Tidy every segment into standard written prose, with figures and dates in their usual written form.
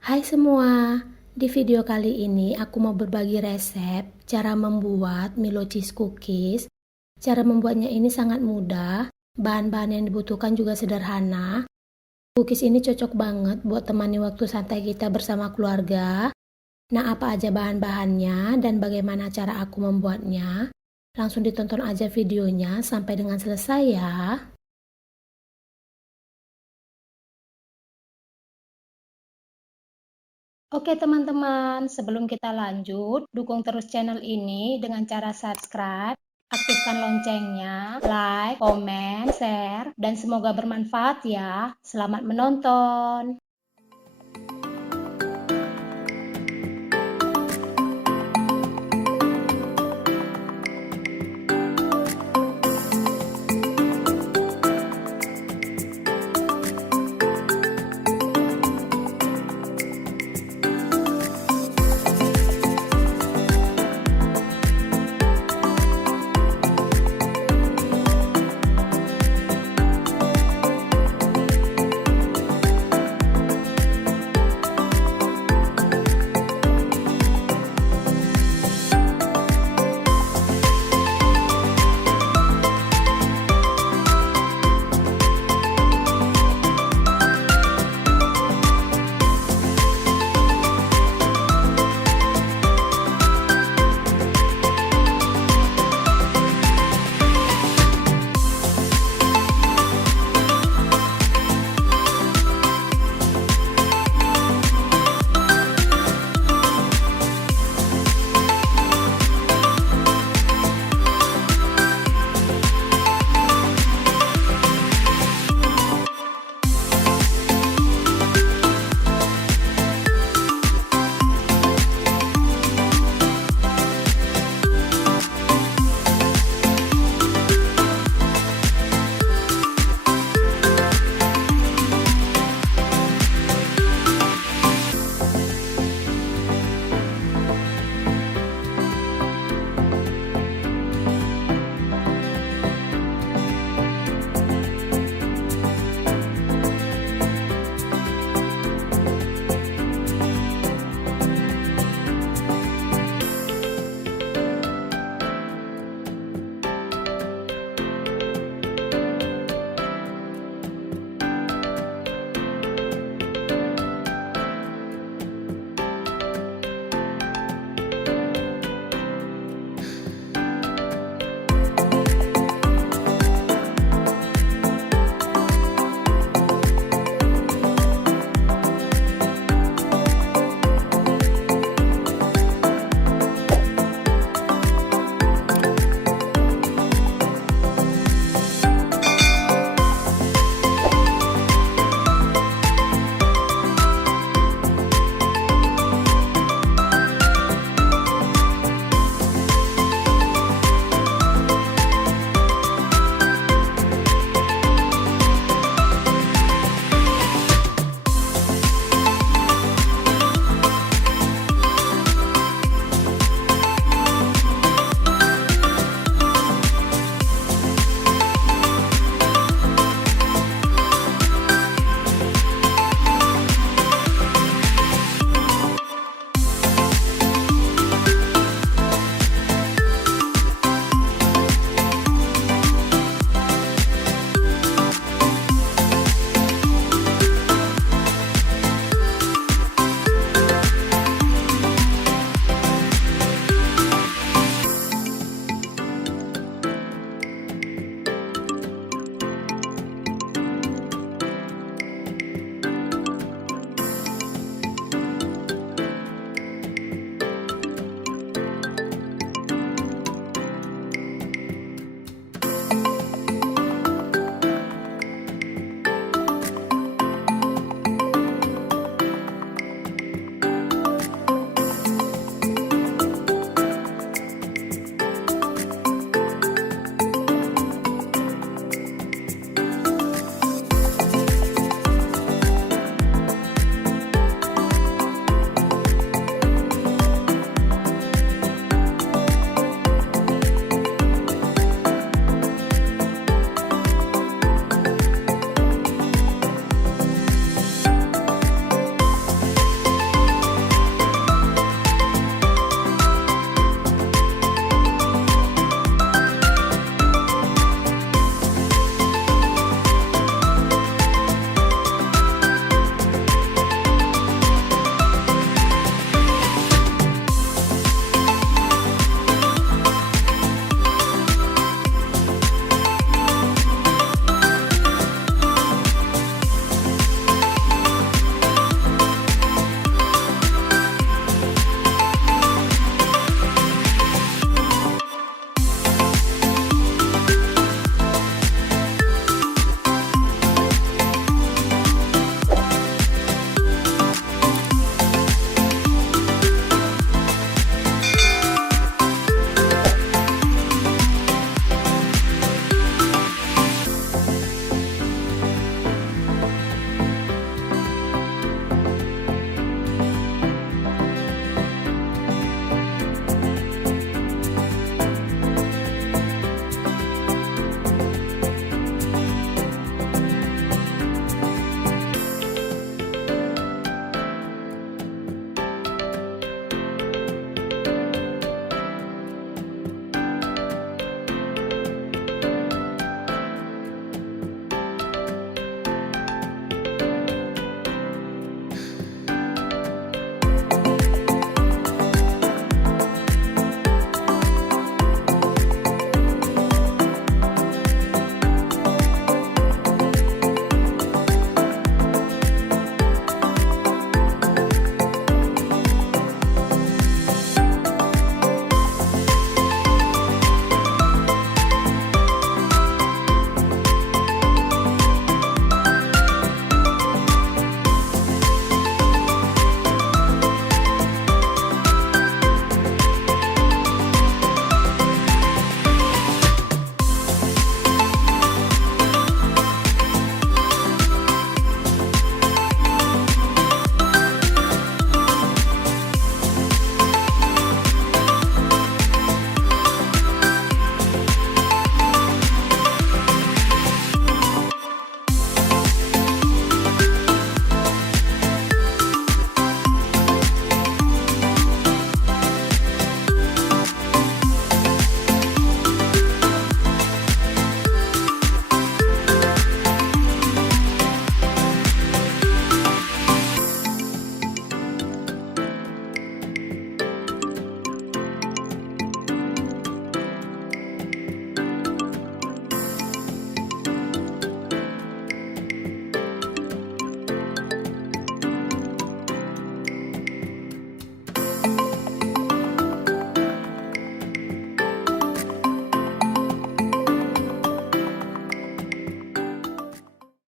Hai semua, di video kali ini aku mau berbagi resep cara membuat Milo Cheese Cookies. Cara membuatnya ini sangat mudah, bahan-bahan yang dibutuhkan juga sederhana. Cookies ini cocok banget buat temani waktu santai kita bersama keluarga. Nah, apa aja bahan-bahannya dan bagaimana cara aku membuatnya? Langsung ditonton aja videonya sampai dengan selesai ya. Oke teman-teman, sebelum kita lanjut, dukung terus channel ini dengan cara subscribe, aktifkan loncengnya, like, komen, share, dan semoga bermanfaat ya. Selamat menonton!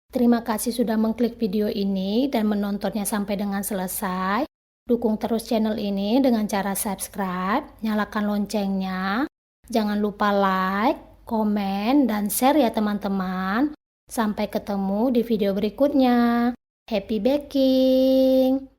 Terima kasih sudah mengklik video ini dan menontonnya sampai dengan selesai. Dukung terus channel ini dengan cara subscribe, nyalakan loncengnya. Jangan lupa like, komen, dan share ya teman-teman. Sampai ketemu di video berikutnya. Happy baking!